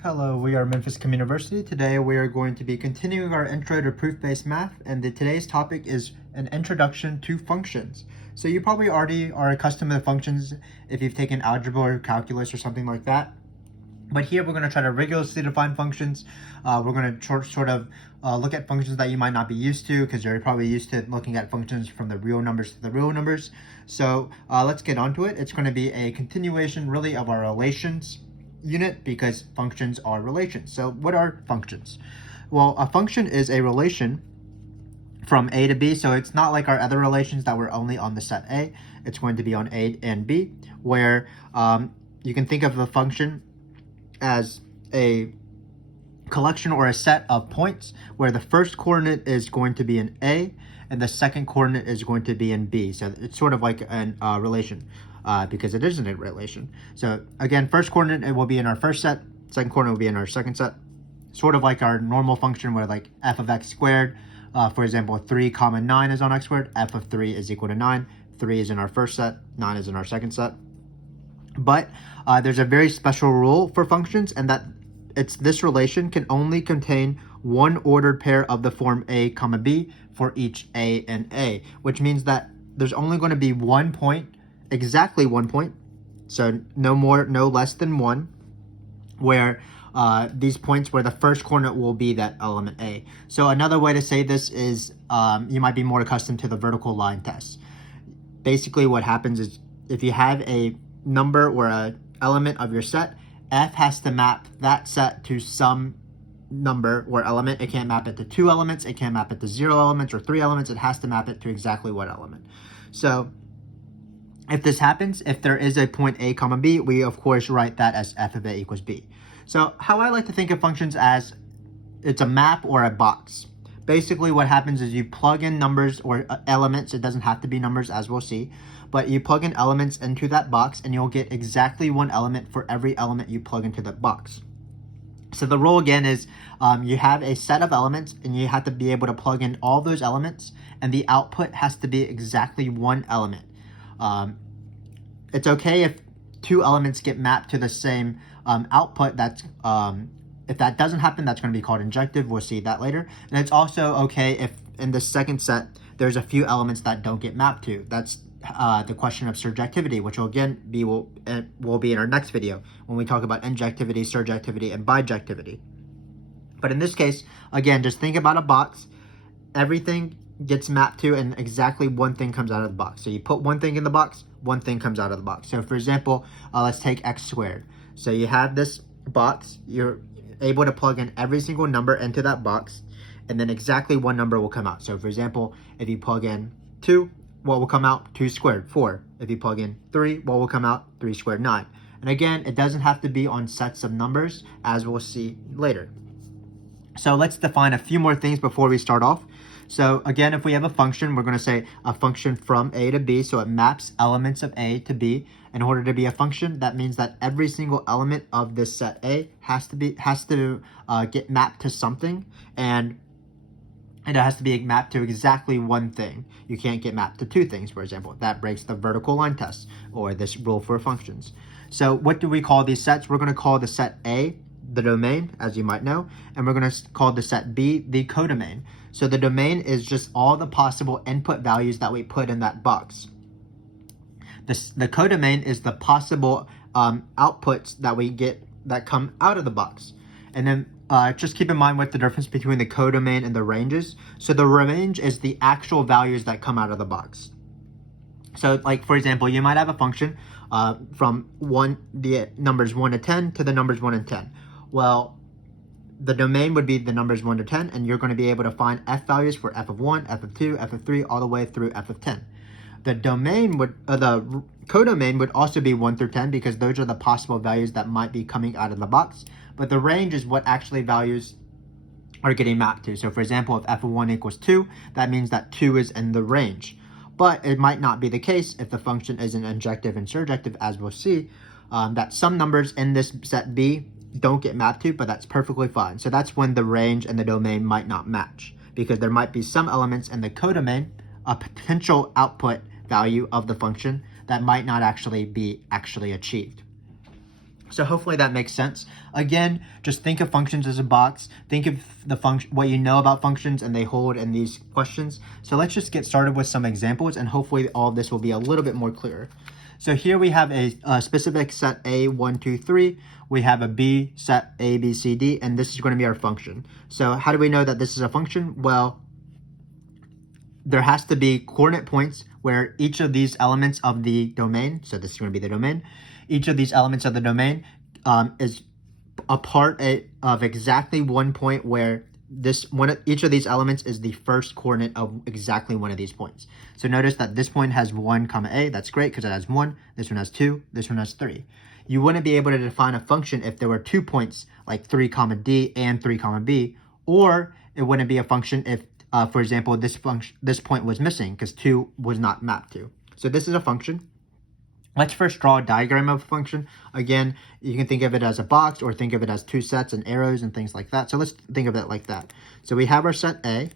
Hello, we are Memphis Communiversity. Today we are going to be continuing our intro to proof-based math, and today's topic is an introduction to functions. So you probably already are accustomed to functions if you've taken algebra or calculus or something like that. But here we're going to try to rigorously define functions. We're going to sort of look at functions that you might not be used to because you're probably used to looking at functions from the real numbers to the real numbers. So let's get onto it. It's going to be a continuation really of our relations unit because functions are relations. So what are functions? Well, a function is a relation from A to B, so it's not like our other relations that were only on the set A. It's going to be on A and B, where you can think of a function as a collection or a set of points where the first coordinate is going to be in A and the second coordinate is going to be in B. So it's sort of like a relation because it isn't a relation. So again, first coordinate it will be in our first set, second coordinate will be in our second set. Sort of like our normal function where like f of x squared, for example, 3 comma 9 is on x squared, f of 3 is equal to 9. 3 is in our first set, 9 is in our second set. But there's a very special rule for functions, and that this relation can only contain one ordered pair of the form a comma b for each a and a, which means that there's only going to be 1 point, exactly 1 point, so no more, no less than 1, where these points where the first coordinate will be that element a. So another way to say this is you might be more accustomed to the vertical line test. Basically what happens is if you have a number or an element of your set, f has to map that set to some number or element. It can't map it to 2 elements, it can't map it to 0 elements or 3 elements. It has to map it to exactly what element. So if this happens, if there is a point a comma b, we of course write that as f of a equals b. So how I like to think of functions as it's a map or a box. Basically what happens is you plug in numbers or elements. It doesn't have to be numbers, as we'll see, but you plug in elements into that box and you'll get exactly one element for every element you plug into that box. So the rule again is you have a set of elements and you have to be able to plug in all those elements, and the output has to be exactly one element. It's okay if 2 elements get mapped to the same output. That's if that doesn't happen, that's going to be called injective. We'll see that later. And it's also okay if in the second set there's a few elements that don't get mapped to. That's the question of surjectivity, which will again will be in our next video when we talk about injectivity, surjectivity, and bijectivity. But in this case, again, just think about a box. Everything gets mapped to, and exactly one thing comes out of the box. So you put one thing in the box, one thing comes out of the box. So for example, let's take x squared. So you have this box, you're able to plug in every single number into that box, and then exactly one number will come out. So for example, if you plug in 2, what will come out? 2 squared, 4. If you plug in 3, what will come out? 3 squared, 9. And again, it doesn't have to be on sets of numbers, as we'll see later. So let's define a few more things before we start off. So again, if we have a function, we're going to say a function from A to B, so it maps elements of A to B. In order to be a function, that means that every single element of this set A has to get mapped to something, and it has to be mapped to exactly one thing. You can't get mapped to 2 things, for example. That breaks the vertical line test, or this rule for functions. So what do we call these sets? We're going to call the set A the domain, as you might know, and we're going to call the set B the codomain. So the domain is just all the possible input values that we put in that box. The codomain is the possible outputs that we get that come out of the box. And then just keep in mind what the difference between the codomain and the ranges. So the range is the actual values that come out of the box. So like, for example, you might have a function from the numbers 1 to 10 to the numbers 1 and 10. Well, the domain would be the numbers 1 to 10, and you're going to be able to find f values for f of 1, f of 2, f of 3, all the way through f of 10. The domain would, the codomain would also be 1 through 10 because those are the possible values that might be coming out of the box. But the range is what actually values are getting mapped to. So for example, if f of 1 equals 2, that means that 2 is in the range. But it might not be the case if the function isn't injective and surjective, as we'll see, that some numbers in this set B don't get mapped to, but that's perfectly fine. So that's when the range and the domain might not match, because there might be some elements in the codomain, a potential output value of the function, that might not actually be achieved. So hopefully that makes sense. Again, just think of functions as a box. Think of the function, what you know about functions and they hold in these questions. So let's just get started with some examples, and hopefully all of this will be a little bit more clear. So here we have a specific set A, 1, 2, 3. We have a B set A, B, C, D, and this is going to be our function. So how do we know that this is a function? Well, there has to be coordinate points where each of these elements of the domain, so this is going to be the domain, each of these elements of the domain is a part of exactly one point where each of these elements is the first coordinate of exactly one of these points. So notice that this point has 1 comma A. That's great because it has 1. This one has 2. This one has 3. You wouldn't be able to define a function if there were 2 points like 3 comma D and 3 comma B, or it wouldn't be a function if for example, this point was missing because 2 was not mapped to. So this is a function. Let's first draw a diagram of a function. Again, you can think of it as a box or think of it as 2 sets and arrows and things like that. So let's think of it like that. So we have our set A,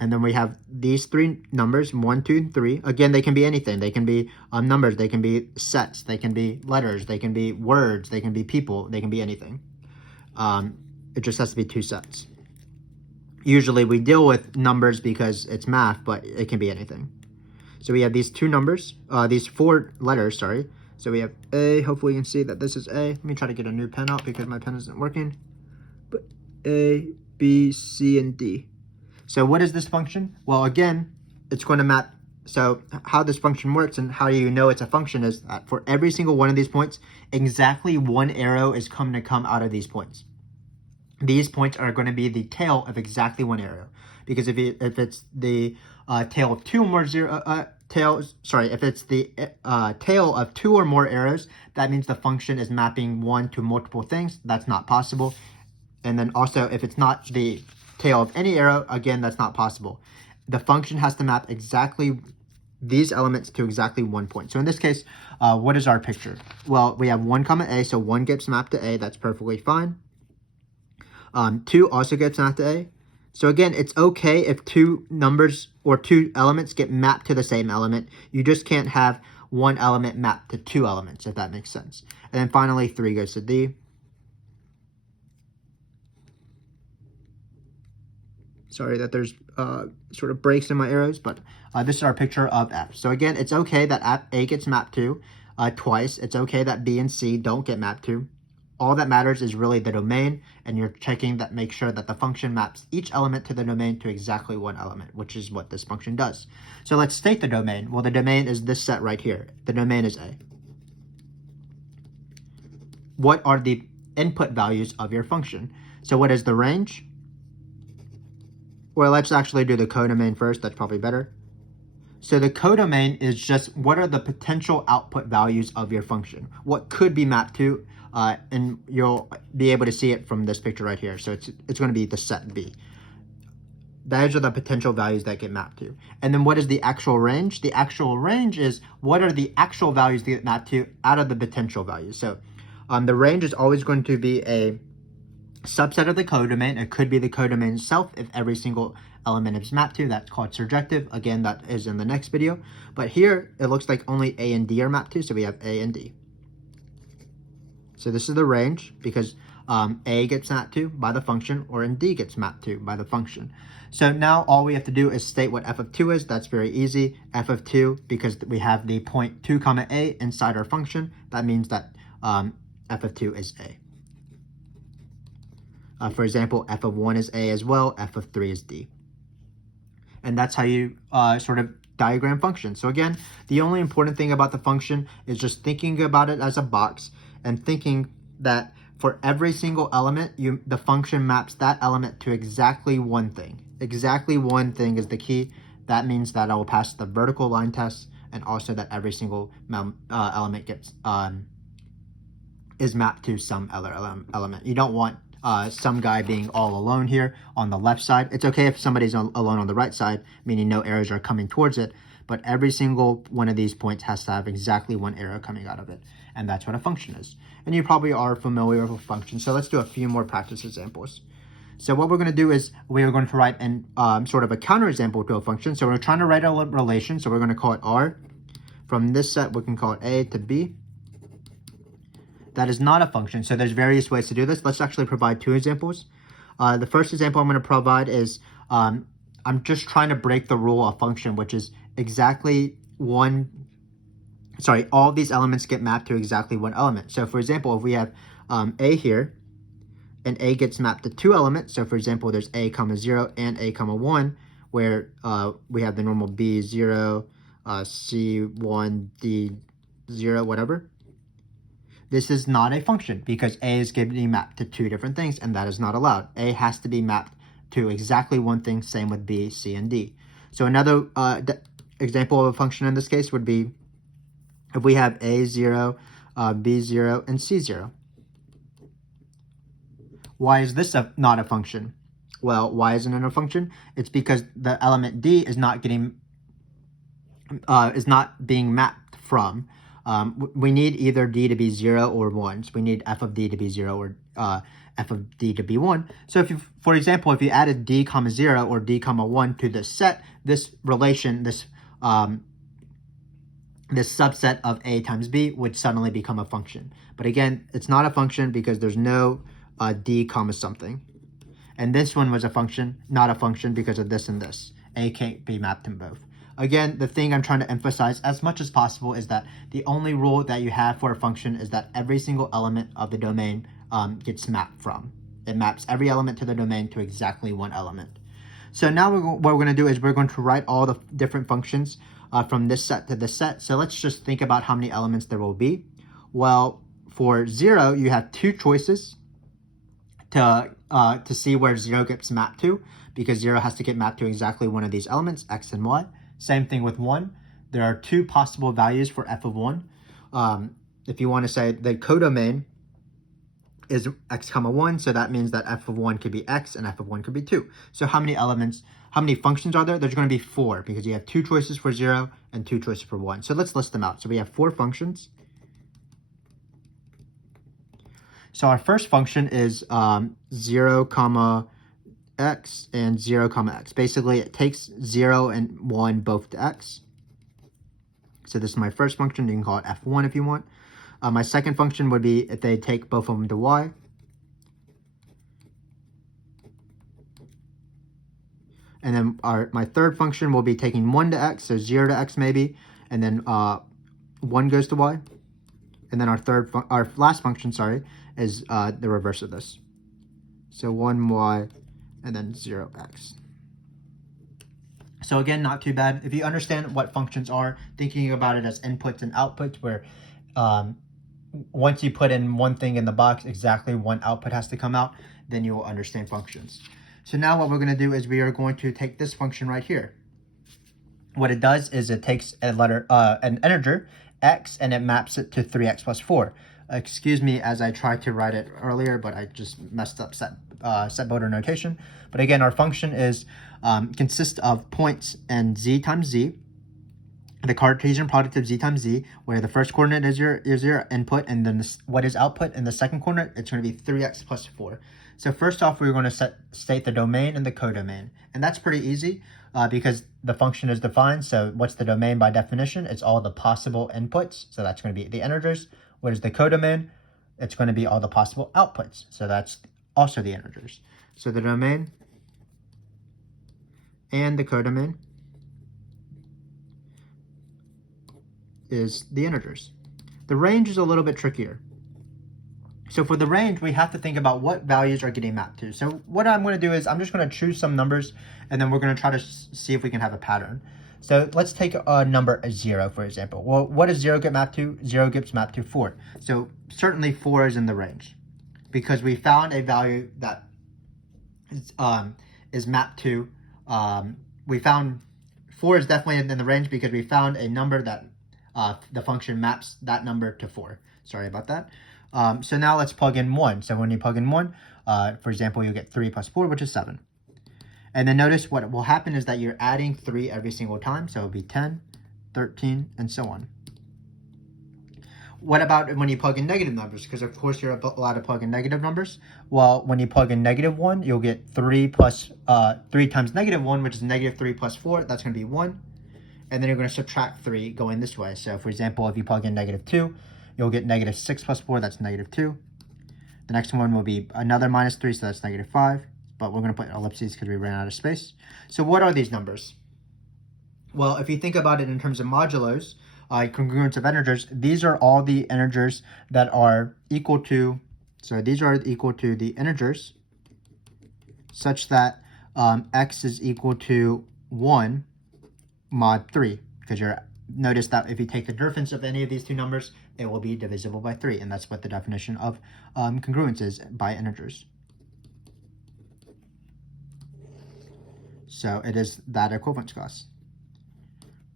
and then we have these 3 numbers, 1, 2, and 3. Again, they can be anything. They can be numbers, they can be sets, they can be letters, they can be words, they can be people, they can be anything. It just has to be 2 sets. Usually we deal with numbers because it's math, but it can be anything. So we have these 2 numbers, these 4 letters, sorry. So we have A, hopefully you can see that this is A. Let me try to get a new pen out because my pen isn't working. But A, B, C, and D. So what is this function? Well, again, it's going to map. So how this function works and how you know it's a function is that for every single one of these points, exactly 1 arrow is going to come out of these points. These points are going to be the tail of exactly 1 arrow, because if it's the tail of 2 more if it's the tail of 2 or more arrows, that means the function is mapping 1 to multiple things. That's not possible. And then also, if it's not the tail of any arrow, again, that's not possible. The function has to map exactly these elements to exactly 1 point. So in this case, what is our picture? Well, we have 1 comma A, so 1 gets mapped to A. That's perfectly fine. 2 also gets mapped to A. So again, it's okay if 2 numbers or 2 elements get mapped to the same element. You just can't have 1 element mapped to 2 elements, if that makes sense. And then finally, 3 goes to D. Sorry that there's sort of breaks in my arrows, but this is our picture of F. So again, it's okay that A gets mapped to twice. It's okay that B and C don't get mapped to. All that matters is really the domain, and you're checking that, make sure that the function maps each element to the domain to exactly 1 element, which is what this function does. So let's state the domain. Well, the domain is this set right here. The domain is A. What are the input values of your function? So what is the range? Well, let's actually do the codomain first. That's probably better. So the codomain is just what are the potential output values of your function? What could be mapped to? And you'll be able to see it from this picture right here. So it's going to be the set B. Those are the potential values that get mapped to. And then what is the actual range? The actual range is what are the actual values that get mapped to out of the potential values. So the range is always going to be a subset of the codomain. It could be the codomain itself if every single element is mapped to. That's called surjective. Again, that is in the next video. But here, it looks like only A and D are mapped to, so we have A and D. So this is the range because A gets mapped to by the function, or D gets mapped to by the function. So now all we have to do is state what f of 2 is. That's very easy. F of 2, because we have the point 2 comma A inside our function, that means that f of 2 is A. For example, f of 1 is A as well, f of 3 is D. And that's how you sort of diagram functions. So again, the only important thing about the function is just thinking about it as a box and thinking that for every single element, the function maps that element to exactly 1 thing. Exactly 1 thing is the key. That means that I will pass the vertical line test, and also that every single element gets is mapped to some other element. You don't want some guy being all alone here on the left side. It's okay if somebody's alone on the right side, meaning no arrows are coming towards it, but every single one of these points has to have exactly 1 arrow coming out of it. And that's what a function is. And you probably are familiar with functions. So let's do a few more practice examples. So what we're going to do is we are going to write an sort of a counterexample to a function. So we're trying to write a relation. So we're going to call it R. From this set, we can call it A to B. that is not a function. So there's various ways to do this. Let's actually provide two examples. The first example I'm going to provide is I'm just trying to break the rule of function, which is all of these elements get mapped to exactly one element. So for example, if we have a here, and a gets mapped to two elements. So for example, there's a comma 0 and a comma 1, where we have the normal b 0, c 1, d 0, whatever. This is not a function because a is getting mapped to two different things, and that is not allowed. A has to be mapped to exactly one thing, same with b, c, and d. So another example of a function in this case would be if we have a0, b0, and c0. Why is this not a function? Well, why isn't it a function? It's because the element d is not being mapped from. We need either d to be 0 or 1. So we need f of d to be 0 or f of d to be 1. So if you, for example, if you added d comma 0 or d comma 1 to this set, this relation, this subset of a times b would suddenly become a function. But again, it's not a function because there's no d comma something. And this one was a function, not a function because of this and this. A can't be mapped in both. Again, the thing I'm trying to emphasize as much as possible is that the only rule that you have for a function is that every single element of the domain gets mapped from. It maps every element to the domain to exactly one element. So now what we're going to do is we're going to write all the different functions from this set to this set. So let's just think about how many elements there will be. Well, for 0, you have two choices to see where 0 gets mapped to, because 0 has to get mapped to exactly one of these elements, x and y. Same thing with 1. There are two possible values for f of 1. If you want to say the codomain is x comma 1, so that means that f of 1 could be x and f of 1 could be 2. So how many functions are there? There's going to be 4 because you have two choices for 0 and two choices for 1. So let's list them out. So we have 4 functions. So our first function is 0 comma x and 0 comma x. Basically, it takes 0 and 1 both to x. So this is my first function. You can call it f1 if you want. My second function would be if they take both of them to y. And then my third function will be taking 1 to x, so 0 to x maybe, and then 1 goes to y. And then our last function, is the reverse of this. So 1y and then 0x. So again, not too bad. If you understand what functions are, thinking about it as inputs and outputs, where once you put in one thing in the box, exactly one output has to come out, then you will understand functions. So now what we're going to do is we are going to take this function right here. What it does is it takes an integer, x, and it maps it to 3x plus 4. Excuse me as I tried to write it earlier, but I just messed up set builder notation. But again, our function is consists of points and z times z, the Cartesian product of z times z, where the first coordinate is your input, and then what is output in the second coordinate, it's going to be 3x plus 4. So first off, we're going to state the domain and the codomain. And that's pretty easy because the function is defined. So what's the domain by definition? It's all the possible inputs. So that's going to be the integers. What is the codomain? It's going to be all the possible outputs. So that's also the integers. So the domain and the codomain is the integers. The range is a little bit trickier. So for the range, we have to think about what values are getting mapped to. So what I'm going to do is I'm just going to choose some numbers, and then we're going to try to see if we can have a pattern. So let's take a number 0, for example. Well, what does 0 get mapped to? 0 gets mapped to 4. So certainly 4 is in the range because we found a value that is mapped to, we found 4 is definitely in the range because we found a number that the function maps that number to 4. Sorry about that. So now let's plug in 1. So when you plug in 1, for example, you'll get 3 plus 4, which is 7. And then notice what will happen is that you're adding 3 every single time. So it'll be 10, 13, and so on. What about when you plug in negative numbers? Because of course you're allowed to plug in negative numbers. Well, when you plug in -1, you'll get 3 times -1, which is -3 plus 4. That's going to be 1. And then you're going to subtract 3 going this way. So for example, if you plug in -2, you'll get negative 6 plus 4, that's negative 2. The next one will be another minus 3, so that's negative 5. But we're going to put ellipses because we ran out of space. So what are these numbers? Well, if you think about it in terms of modulos, congruence of integers, these are all the integers that are equal to, so these are equal to the integers such that x is equal to 1 mod 3, because notice that if you take the difference of any of these two numbers, it will be divisible by 3, and that's what the definition of congruence is by integers. So it is that equivalence class.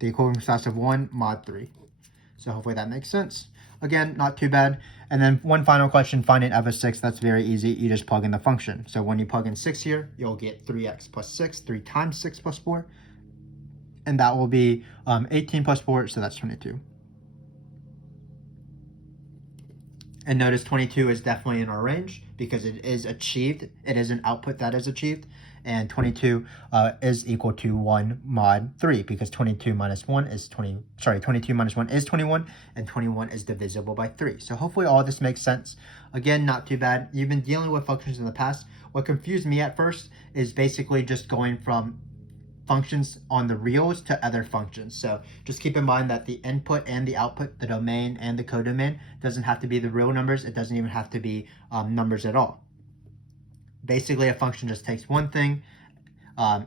The equivalence class of 1 mod 3. So hopefully that makes sense. Again, not too bad. And then one final question, finding f of 6, that's very easy. You just plug in the function. So when you plug in 6 here, you'll get 3x plus 6, 3 times 6 plus 4. And that will be 18 plus 4, so that's 22. And notice 22 is definitely in our range because it is achieved. It is an output that is achieved. And 22 is equal to 1 mod 3 because 22 minus 1 is 22 minus 1 is 21, and 21 is divisible by 3. So hopefully all this makes sense. Again, not too bad. You've been dealing with functions in the past. What confused me at first is basically just going from functions on the reals to other functions. So just keep in mind that the input and the output, the domain and the codomain, doesn't have to be the real numbers. It doesn't even have to be numbers at all. Basically, a function just takes one thing, a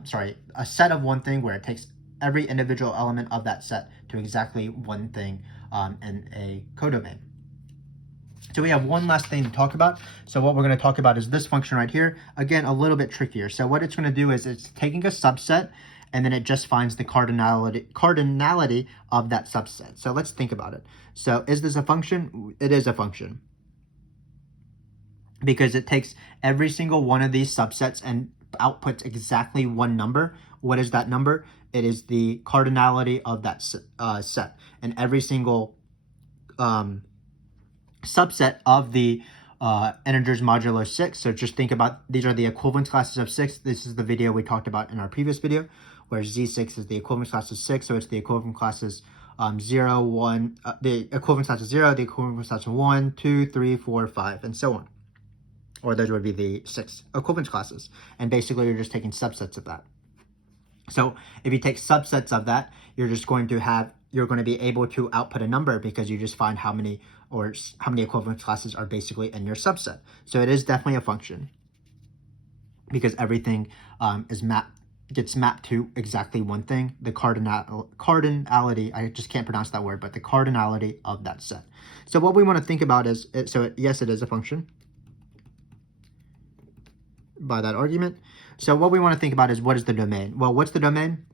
set of one thing where it takes every individual element of that set to exactly one thing in a codomain. So we have one last thing to talk about. So what we're going to talk about is this function right here. Again, a little bit trickier. So what it's going to do is it's taking a subset and then it just finds the cardinality of that subset. So let's think about it. So is this a function? It is a function because it takes every single one of these subsets and outputs exactly one number. What is that number? It is the cardinality of that set. And every single subset of the integers modulo 6. So just think about, these are the equivalence classes of 6. This is the video we talked about in our previous video, where z6 is the equivalence class of 6. So it's the equivalent classes 0, 1, the equivalence class of 0, the equivalence class of 1, 2, 3, 4, 5, and so on. Or those would be the 6 equivalence classes. And basically you're just taking subsets of that. So if you take subsets of that, you're going to be able to output a number because you just find how many equivalence classes are basically in your subset. So it is definitely a function because everything gets mapped to exactly one thing, the cardinality, I just can't pronounce that word, but the cardinality of that set. So what we want to think about is, yes, it is a function by that argument. So what we want to think about is, what is the domain? Well, what's the domain?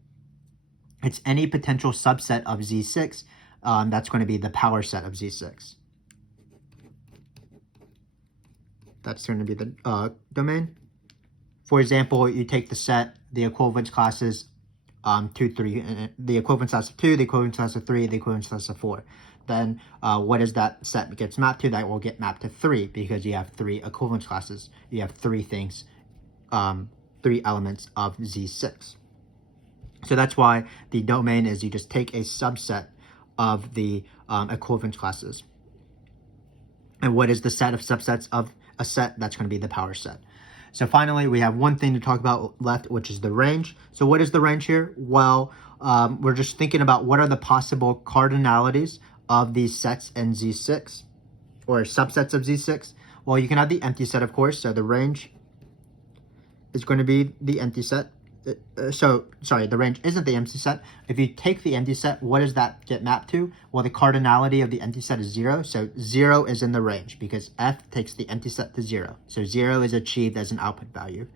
It's any potential subset of Z6. That's going to be the power set of Z6. That's going to be the domain. For example, you take the set, the equivalence classes 2, 3, the equivalence class of 2, the equivalence class of 3, the equivalence class of 4. Then what is that set gets mapped to? That will get mapped to 3 because you have 3 equivalence classes. You have 3 things, 3 elements of Z6. So that's why the domain is you just take a subset of the equivalence classes. And what is the set of subsets of a set? That's going to be the power set. So finally, we have one thing to talk about left, which is the range. So what is the range here? Well, we're just thinking about what are the possible cardinalities of these sets in Z6 or subsets of Z6. Well, you can have the empty set, of course. So the range is going to be the empty set. The range isn't the empty set. If you take the empty set, what does that get mapped to? Well, the cardinality of the empty set is 0. So 0 is in the range because f takes the empty set to 0. So 0 is achieved as an output value.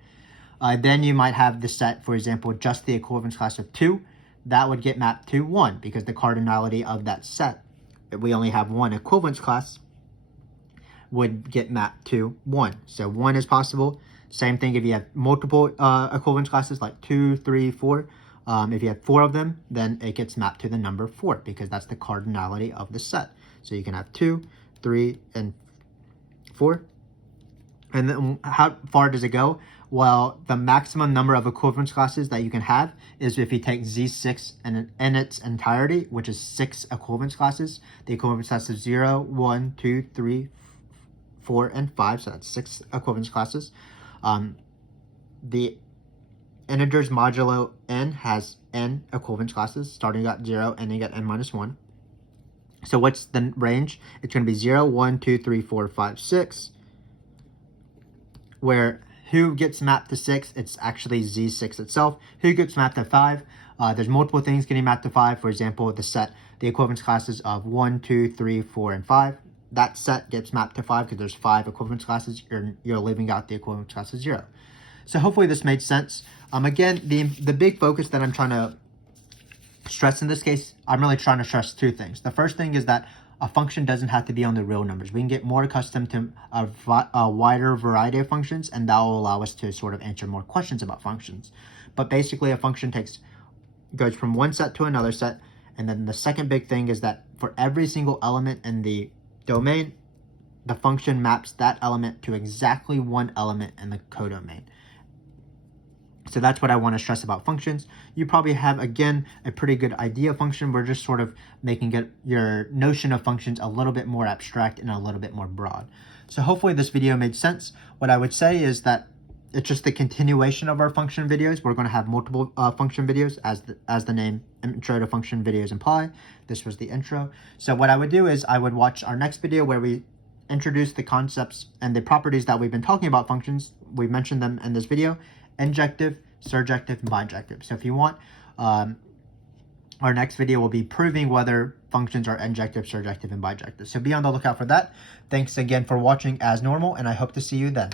Then you might have the set, for example, just the equivalence class of 2. That would get mapped to 1 because the cardinality of that set, if we only have one equivalence class, would get mapped to 1. So 1 is possible. Same thing if you have multiple equivalence classes like 2, 3, 4. If you have 4 of them, then it gets mapped to the number 4 because that's the cardinality of the set. So you can have 2, 3, and 4. And then how far does it go? Well, the maximum number of equivalence classes that you can have is if you take Z6 in its entirety, which is 6 equivalence classes. The equivalence class is 0, 1, 2, 3, 4, and 5. So that's 6 equivalence classes. The integers modulo n has n equivalence classes, starting at 0, ending at n minus 1. So what's the range? It's going to be 0, 1, 2, 3, 4, 5, 6. Where who gets mapped to 6, it's actually Z6 itself. Who gets mapped to 5, there's multiple things getting mapped to 5. For example, the equivalence classes of 1, 2, 3, 4, and 5. That set gets mapped to 5 because there's 5 equivalence classes. You're leaving out the equivalence class of 0. So hopefully this made sense. Again, the big focus that I'm trying to stress in this case, I'm really trying to stress two things. The first thing is that a function doesn't have to be on the real numbers. We can get more accustomed to a wider variety of functions, and that will allow us to sort of answer more questions about functions. But basically, a function goes from one set to another set, and then the second big thing is that for every single element in the domain, the function maps that element to exactly one element in the codomain. So that's what I want to stress about functions. You probably have, again, a pretty good idea of function. We're just sort of making your notion of functions a little bit more abstract and a little bit more broad. So hopefully this video made sense. What I would say is that it's just the continuation of our function videos. We're going to have multiple function videos as the name intro to function videos imply. This was the intro. So what I would do is I would watch our next video where we introduce the concepts and the properties that we've been talking about functions. We mentioned them in this video: injective, surjective, and bijective. So if you want, our next video will be proving whether functions are injective, surjective, and bijective. So be on the lookout for that. Thanks again for watching as normal, and I hope to see you then.